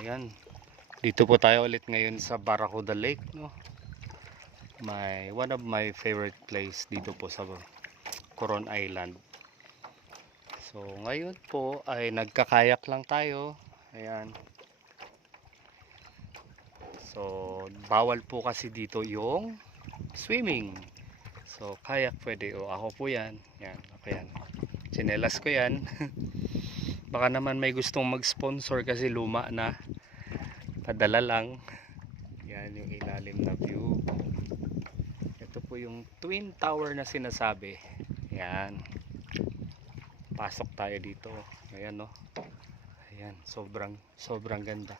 ayan. Dito po tayo ulit ngayon sa Barracuda Lake, no? One of my favorite place dito po sa Coron Island. So, ngayon po ay nagkakayak lang tayo. Ayan. So, bawal po kasi dito yung swimming. So, kayak pwede. O, ako po yan. Yan, okay yan. Chinelas ko yan. Baka naman may gustong mag-sponsor kasi luma na. Padala lang. Yan yung ilalim na view. Ito po yung Twin Tower na sinasabi. Yan. Pasok tayo dito. Ayan, no. Ayan, sobrang ganda.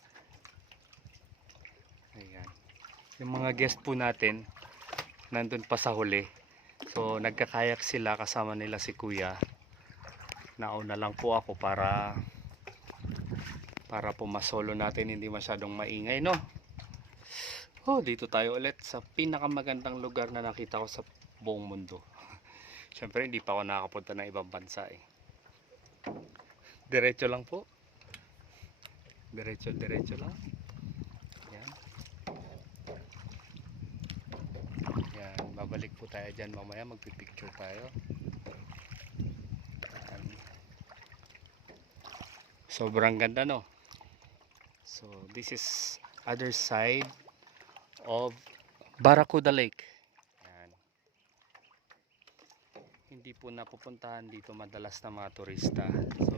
Ayan. Yung mga guest po natin nandun pa sa huli. So nagkakayak sila, kasama nila si Kuya. Nauna lang po ako para pumasolo natin, hindi masyadong maingay, no? Oh, dito tayo ulit sa pinakamagandang lugar na nakita ko sa buong mundo. Siyempre hindi pa ako nakakapunta ng ibang bansa eh. Diretso lang po. Diretso lang. Yan. Yan, babalik po tayo dyan mamaya, magpipicture tayo. Yan. Sobrang ganda, no? So this is other side of Barracuda Lake. Yan. Hindi po napupuntahan dito madalas na mga turista. So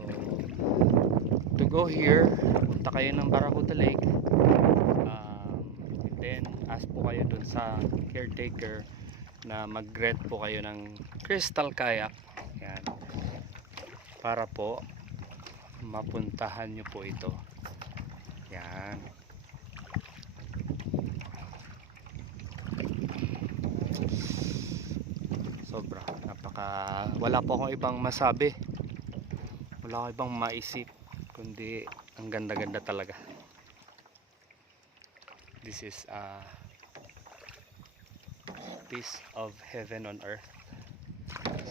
to go here, punta kayo ng Barracuda Lake, and then ask po kayo dun sa caretaker na mag-rent po kayo ng crystal kayak. Yan. Para po mapuntahan nyo po ito. Yan. Sobra, wala po akong ibang masabi, wala akong ibang maisip kundi ang ganda-ganda talaga. This is a piece of heaven on earth.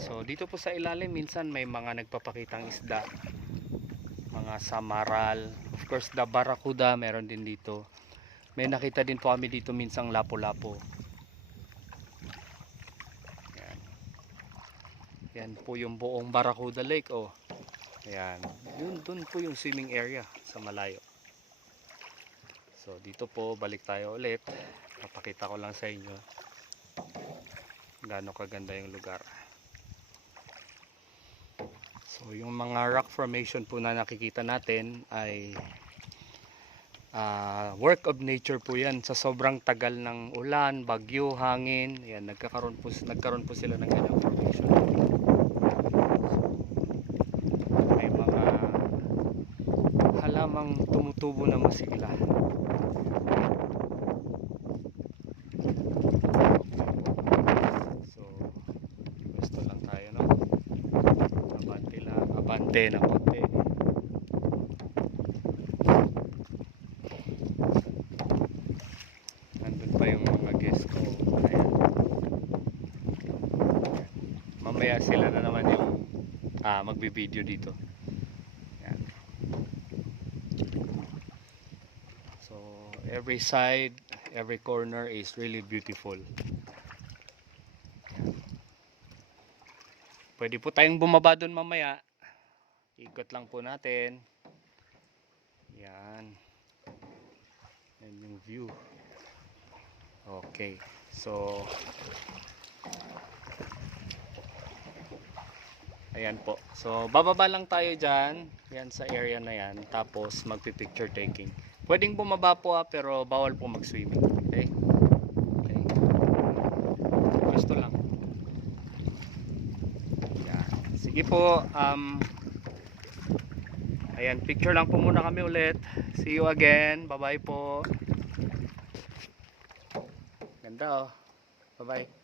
So dito po sa ilalim minsan may mga nagpapakitang isda, mga samaral, of course the barracuda meron din dito. May nakita din po kami dito minsang lapu-lapu. Yan po yung buong Barracuda Lake, oh. Ayan. Dun po yung swimming area sa malayo. So dito po balik tayo ulit. Papakita ko lang sa inyo gaano kaganda yung lugar. So yung mga rock formation po na nakikita natin ay work of nature po yan. Sa sobrang tagal ng ulan, bagyo, hangin, yan, nagkaroon po sila ng ganyang formation. May mga halamang tumutubo na masigla. So gusto lang tayo, no? Abante na konti. Nandun pa yung mga guest ko. Ayan. Mamaya sila na naman yung magbi-video dito. Ayan. So every side, every corner is really beautiful. Ayan. Pwede po tayong bumaba dun mamaya. Ikot lang po natin. Yan. Yan yung view. Okay. So ayan po. So bababa lang tayo dyan. Yan sa area na yan. Tapos magpipicture taking. Pwedeng bumaba po pero bawal po mag-swimming. Okay? Okay. Gusto lang. Yan. Sige po. Ayan, picture lang po muna kami ulit. See you again. Bye bye po. Ganda, oh. Bye bye.